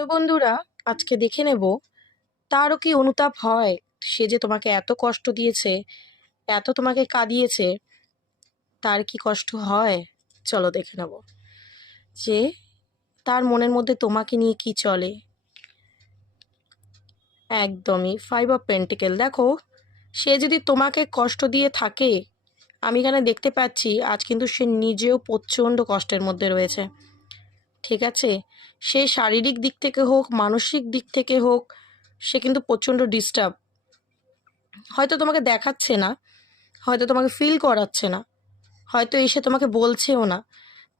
তো বন্ধুরা, আজকে দেখে নেব তারও কি অনুতাপ হয়। সে যে তোমাকে এত কষ্ট দিয়েছে, এত তোমাকে কাঁদিয়েছে, তার কি কষ্ট হয়। চলো দেখে নেব যে তার মনের মধ্যে তোমাকে নিয়ে কি চলে। একদমই 5 অফ পেন্টিকেল। দেখো, সে যদি তোমাকে কষ্ট দিয়ে থাকে, আমি এখানে দেখতে পাচ্ছি আজ কিন্তু সে নিজেও প্রচণ্ড কষ্টের মধ্যে রয়েছে। ঠিক আছে, সে শারীরিক দিক থেকে হোক, মানসিক দিক থেকে হোক, সে কিন্তু প্রচণ্ড ডিস্টার্ব। হয়তো তোমাকে দেখাচ্ছে না, হয়তো তোমাকে ফিল করাচ্ছে না, হয়তো এসে তোমাকে বলছেও না।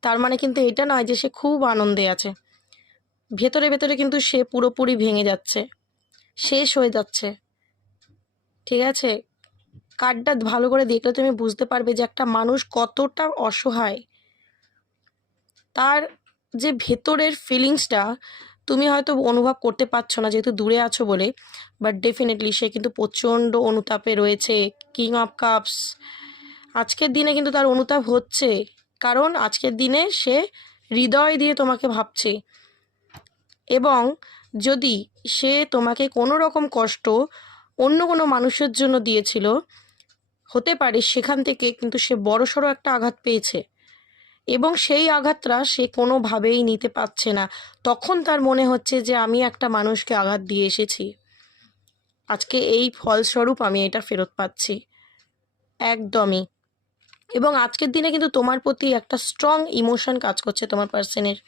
তার মানে কিন্তু এটা নয় যে সে খুব আনন্দে আছে। ভেতরে ভেতরে কিন্তু সে পুরোপুরি ভেঙে যাচ্ছে, শেষ হয়ে যাচ্ছে। ঠিক আছে, কার্ডটা ভালো করে দেখলে তুমি বুঝতে পারবে যে একটা মানুষ কতটা অসহায়। তার যে ভেতরের ফিলিংসটা তুমি হয়তো অনুভব করতে পারছো না যেহেতু দূরে আছো বলে, বাট ডেফিনেটলি সে কিন্তু প্রচণ্ড অনুতাপে রয়েছে। কিং অফ কাপস, আজকের দিনে কিন্তু তার অনুতাপ হচ্ছে, কারণ আজকের দিনে সে হৃদয় দিয়ে তোমাকে ভাবছে। এবং যদি সে তোমাকে কোনো রকম কষ্ট অন্য কোনো মানুষের জন্য দিয়েছিল, হতে পারে সেখান থেকে কিন্তু সে বড়সড় একটা আঘাত পেয়েছে, এবং সেই আঘাতটা সে কোনোভাবেই নিতে পারছে না। তখন তার মনে হচ্ছে যে আমি একটা মানুষকে আঘাত দিয়ে এসেছি, আজকে এই ফলস্বরূপ আমি এটা ফেরত পাচ্ছি। একদমই। এবং আজকের দিনে কিন্তু তোমার প্রতি একটা স্ট্রং ইমোশন কাজ করছে তোমার পার্সনের।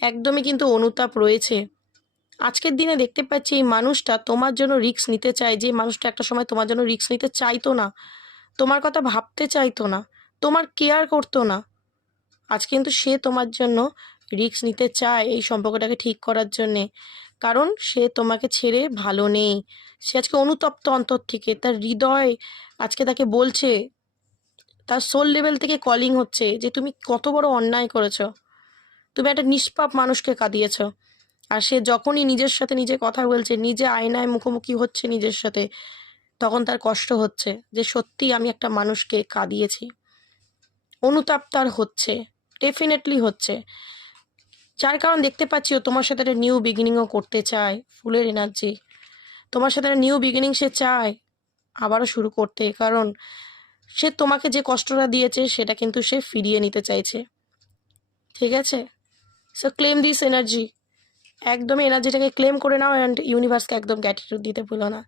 একদমই কিন্তু অনুতাপ রয়েছে। আজকের দিনে দেখতে পাচ্ছি এই মানুষটা তোমার জন্য রিস্ক নিতে চায়, যে মানুষটা একটা সময় তোমার জন্য রিস্ক নিতে চাইতো না, তোমার কথা ভাবতে চাইতো না, তোমার কেয়ার করতো না। আজ কিন্তু সে তোমার জন্য রিস্ক নিতে চায় এই সম্পর্কটাকে ঠিক করার জন্যে, কারণ সে তোমাকে ছেড়ে ভালো নেই। সে আজকে অনুতপ্ত অন্তর থেকে, তার হৃদয় আজকে তাকে বলছে, তার সোল লেভেল থেকে কলিং হচ্ছে যে তুমি কত বড় অন্যায় করেছো, তুমি একটা নিষ্পাপ মানুষকে কাঁদিয়েছো। আর সে যখনই নিজের সাথে নিজে কথা বলছে, নিজে আয়নায় মুখোমুখি হচ্ছে নিজের সাথে, তখন তার কষ্ট হচ্ছে যে সত্যি আমি একটা মানুষকে কাঁদিয়েছি। অনুতাপ তার হচ্ছে, ডেফিনেটলি হচ্ছে। যার কারণ দেখতে পাচ্ছি ও তোমার সাথে একটা নিউ বিগিনিংও করতে চায়। ফুলের এনার্জি, তোমার সাথে একটা নিউ বিগিনিং সে চায় আবারও শুরু করতে, কারণ সে তোমাকে যে কষ্টটা দিয়েছে সেটা কিন্তু সে ফিরিয়ে নিতে চাইছে। ঠিক আছে, সো ক্লেম দিস এনার্জি। একদমই এনার্জিটাকে ক্লেম করে নাও, অ্যান্ড ইউনিভার্সকে একদম গ্র্যাটিটিউড দিতে ভুলো না।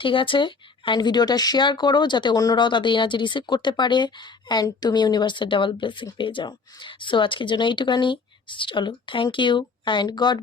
ঠিক আছে, অ্যান্ড ভিডিওটা শেয়ার করো যাতে অন্যরাও তাদের এনার্জি রিসিভ করতে পারে, অ্যান্ড তুমি ইউনিভার্সের ডাবল ব্লেসিং পেয়ে যাও। সো আজকের জন্য এইটুকানি। চলো, থ্যাংক ইউ অ্যান্ড গড